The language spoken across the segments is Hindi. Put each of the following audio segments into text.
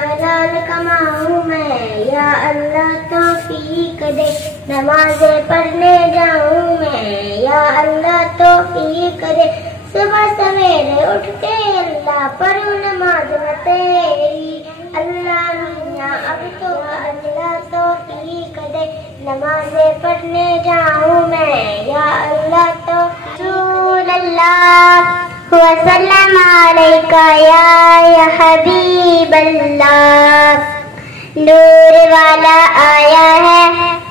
हलाल कमाऊं मैं, या अल्लाह तौफीक दे नमाज़ें पढ़ने जाऊं मैं, या अल्लाह तौफीक दे सुबह सवेरे उठ के अल्लाह पढ़ूं नमाज मैं तेरी, अल्लाह मियां अब तो अल्लाह तौफीक दे नमाज़ें पढ़ने जाऊं मैं, या अल्लाह तौफीक वसल्लम अलैका या हबीब अल्लाह। नूर वाला आया है,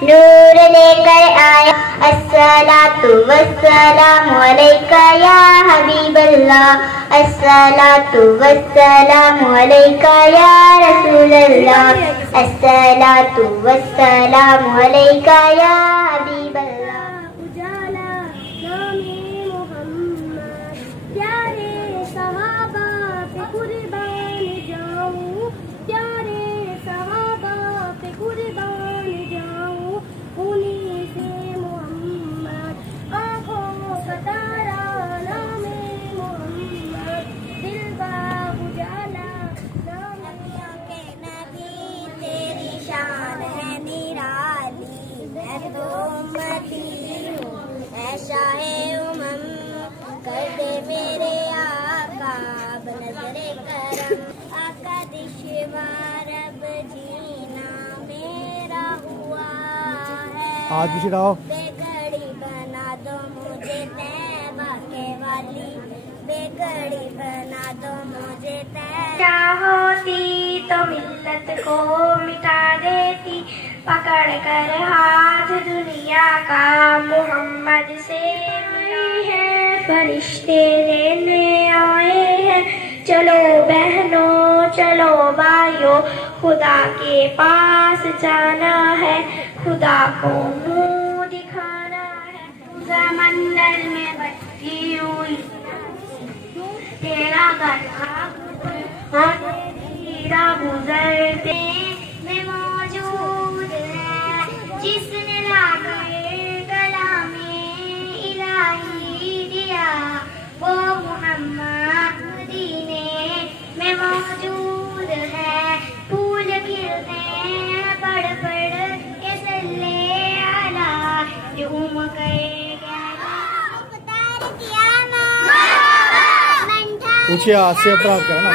नूर लेकर आया, अस्सलातु वस्सलामु अलैका या हबीब अल्लाह, अस्सलातु वस्सलामु अलैका या रसूल अल्लाह, अस्सलातु वस्सलामु अलैका या हबीब अल्लाह। उजाला नामे मोहम्मद, प्यारे सहाबा पे कुर्बान जाऊं, प्यारे सहाबा पे कुर्बान जाऊं, उन्हीं से मोहम्मद आँखों का तारा नामे मोहम्मद, दिल का उजाला नामे के नबी, तेरी शान है निराली, मैं तो उम्मती हूँ ऐसा है उमम, कर दे मेरे आका बनज़रे करम, आका दिशवार अब जीना मेरा हुआ है, आज भी छिड़ाओ, बेगड़ी बना दो मुझे तैबा के वाली, बेगड़ी बना दो मुझे तैबा। होती तो मिल्लत को मिटा देती, पकड़ कर हाथ दुनिया का मोहम्मद से मिली है, फरिश्ते लेने आए हैं, चलो बहनों चलो भाइयों, खुदा के पास जाना है, खुदा को मुंह दिखाना है। समंदर में बहती हुई तेरा गला हीरा गुजरते में मौजूद है, जिसने लागे गला में इलाही दिया, वो मोहम्मद मदीने में मौजूद है, फूल खिलते हैं पढ़ पढ़ के सल्ले आला, झूम गए ऊंचे हाथ से अपराध करना।